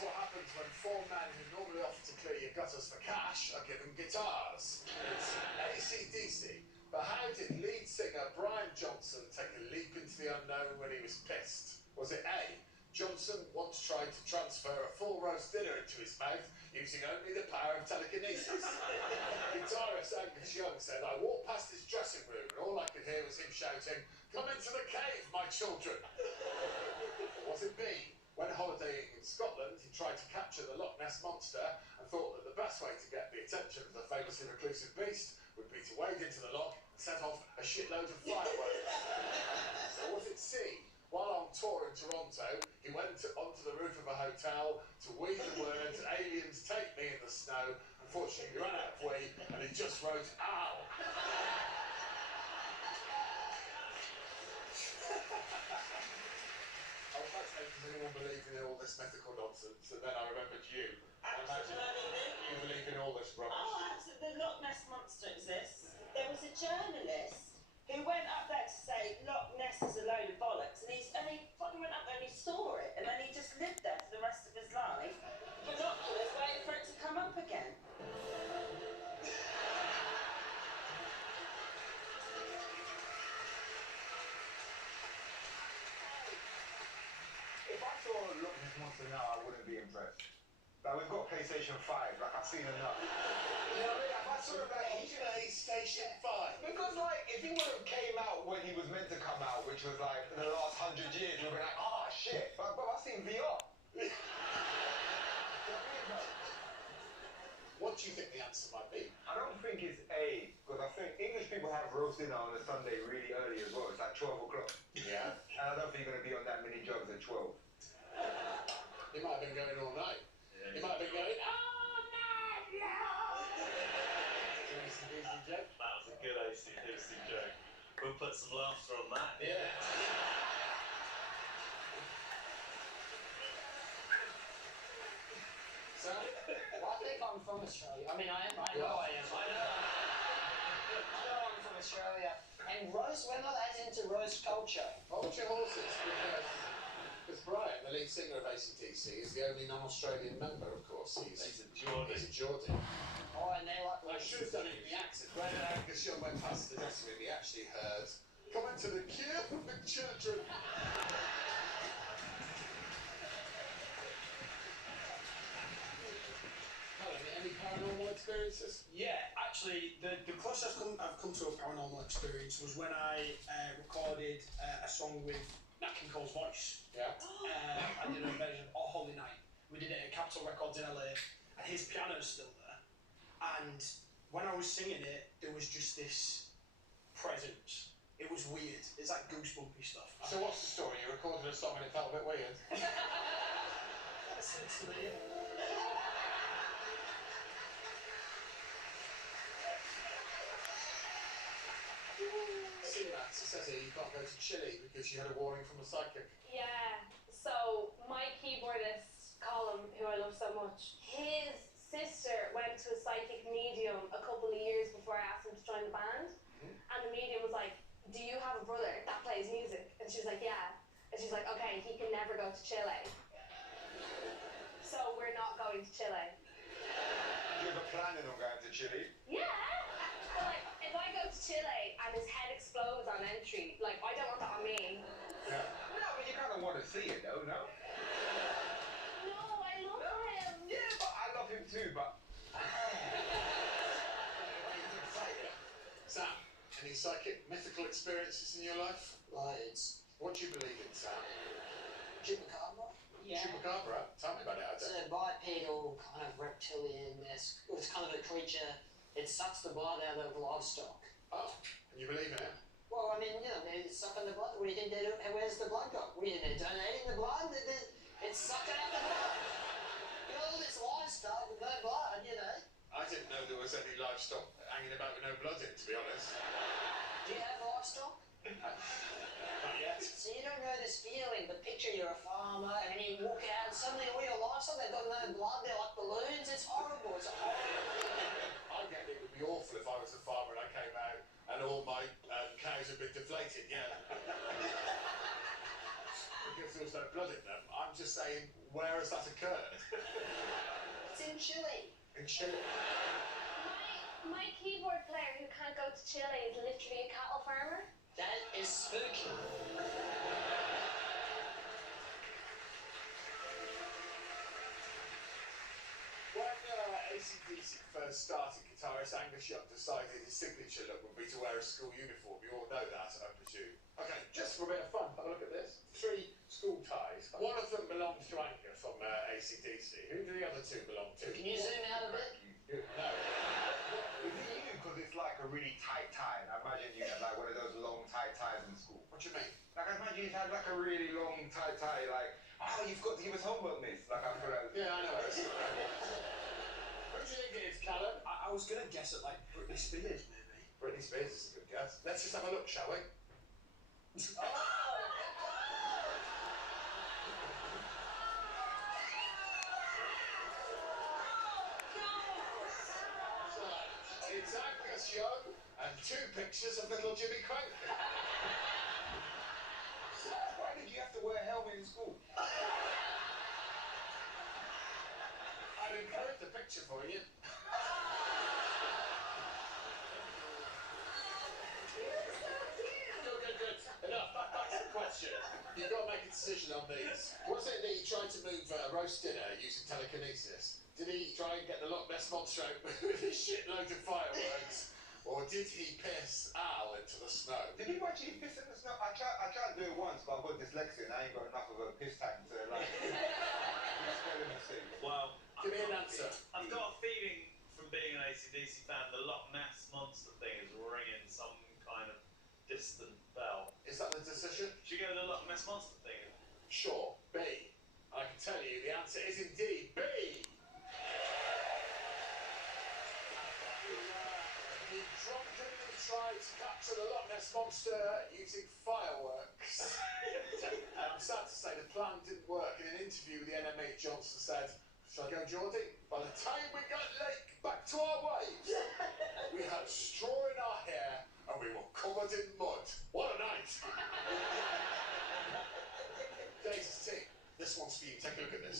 That's what happens when four men who normally offer to clear your gutters for cash are given guitars. It's AC/DC. But how did lead singer Brian Johnson take a leap into the unknown when he was pissed? Was it A, Johnson once tried to transfer a full roast dinner into his mouth using only the power of telekinesis? Guitarist Angus Young said, I walked past his dressing room and all I could hear was him shouting, "Come into the cave, my children!" Or was it B, when holidaying in Scotland, he tried to capture the Loch Ness Monster and thought that the best way to get the attention of the famously reclusive beast would be to wade into the loch and set off a shitload of fireworks? Or was it C, while on tour in Toronto, he went onto the roof of a hotel to weave the words, "Aliens take me in the snow." Unfortunately, he ran out of wee and he just wrote, "Ow." I was about to say, does anyone believe in all this mythical nonsense? And then I remembered you. You believe in all this rubbish. Oh, absolutely. The Loch Ness Monster exists. There was a journalist who went up there to say Loch Ness is a load of bollocks, and he fucking went up there and he saw it, and then he just lived there for the rest of his life, binoculars, waiting for it to come up again. If I saw Loch Ness Monster now, I wouldn't be impressed. Like, we've got PlayStation 5, like, I've seen enough. You know what I mean? If I saw it, like, PlayStation 5? Because, like, if he would have came out when he was meant to come out, which was, like, in the last 100 years, we'd be like, oh, shit. But I've seen VR. What do you think the answer might be? I don't think it's A, because I think English people have roast dinner on a Sunday really early as well. It's like 12 o'clock. Yeah. And I don't think you're going to be on that many drugs at 12. He might have been going all night. Yeah, He might have been going, "Oh, no, no!" AC/DC joke? that was a good AC/DC joke. We'll put some laughter on that. Yeah. So, Well, I think I'm from Australia. I mean, I am. I know I am. I know I'm from Australia. And roast, we're not as into roast culture. hold your horses, because Brian, the lead singer of AC/DC, is the only non-Australian member, of course. He's a Geordie. He's a Geordie. Oh, and they like I should have done it in the accent. When Angus Young went past the dressing room, he actually heard, "Come into the cave of the children." Helen, any paranormal experiences? Yeah, actually, the closest I've come to a paranormal experience was when I recorded a song with Nat King Cole's voice. Yeah. I did a version of Oh Holy Night. We did it at Capitol Records in LA, and his piano's still there. And when I was singing it, there was just this presence. It was weird. It's like goosebumpy stuff. So what's the story? You recorded a song and it felt a bit weird? Essentially, yeah. It says here you can't go to Chile because you had a warning from a psychic. Yeah, so my keyboardist, Colin, who I love so much, his sister went to a psychic medium a couple of years before I asked him to join the band. And the medium was like, "Do you have a brother that plays music?" And she was like, "Yeah." And she's like, "Okay, he can never go to Chile. So we're not going to Chile." You ever planning on going to Chile? Yeah! But like, if I go to Chile and his head explodes on entry, like, I don't want that on me. Yeah. No, but you kind of want to see it, though, no? No, I love him. Yeah, but I love him too, but... Sam, any psychic mythical experiences in your life? Loads. What do you believe in, Sam? Chupacabra. Yeah. Chupacabra? Tell me about it, I It's don't. a bipedal kind of reptilian-esque. It's kind of a creature. It sucks the blood out of livestock. Oh, and you believe in it? Well, I mean, you know, they're sucking the blood. What do you think they do? Where's the blood go? What do you think they're donating the blood? It's sucking out the blood. You know, all this livestock with no blood, you know. I didn't know there was any livestock hanging about with no blood in, to be honest. Do you have livestock? Not yet. So you don't know this feeling, but picture you're a farmer and then you walk out and suddenly all your livestock, they've got no blood, they're like balloons. It's horrible. It's horrible. I get it would be awful if I was a farmer and I came out and all my cows had been deflated, yeah. because there was no blood in them. I'm just saying, where has that occurred? It's in Chile. In Chile. My keyboard player who can't go to Chile is literally a cattle farmer. That is spooky. When AC/DC first started, guitarist Angus Young decided his signature look would be to wear a school uniform. You all know that, I presume. Okay, just for a bit of fun, have a look at this. 3 school ties. One of them belongs to Angus from AC/DC. Who do the other 2 belong to? Can you zoom out a bit? No. Is it you? Because it's like a really tight tie. I imagine you had like one of those long tight ties in school. What do you mean? Like I imagine you had like a really long tight tie. Like, oh, you've got to give us homework, miss. Like I feel like. Yeah, I know. Who do you think it is, Callum? I was gonna guess at like Britney Spears, maybe. Britney Spears is a good guess. Let's just have a look, shall we? It's Angus Young and 2 pictures of little Jimmy Crank. Why did you have to wear a helmet in school? I've enclosed the picture for you. Good. Enough. Back to the question. You've got to make a decision on these. Was it that he tried to move roast dinner using telekinesis? Did he try and get the Loch Ness Monster out with a shitload of fireworks? Or did he piss Al into the snow? Did you actually piss in the snow? I tried to do it once, but I've got dyslexia and I ain't got enough of a piss tank to like. spell in the sea. Well, Give me an answer. I've got a feeling from being an AC/DC fan, the Loch Ness Monster thing is ringing some kind of distant bell. Is that the decision? Should we go with the Loch Ness Monster thing? Sure. B. I can tell you the answer is indeed B. He drunkenly tried to capture the Loch Ness Monster using fireworks. I'm sad to say the plan didn't work. In an interview with the NME, Johnson said, "Shall I go, Geordie? By the time we got back to our wives, we had straw in our hair and we were covered in mud. What a night!" Daisy T, this one's for you. Take a look at this.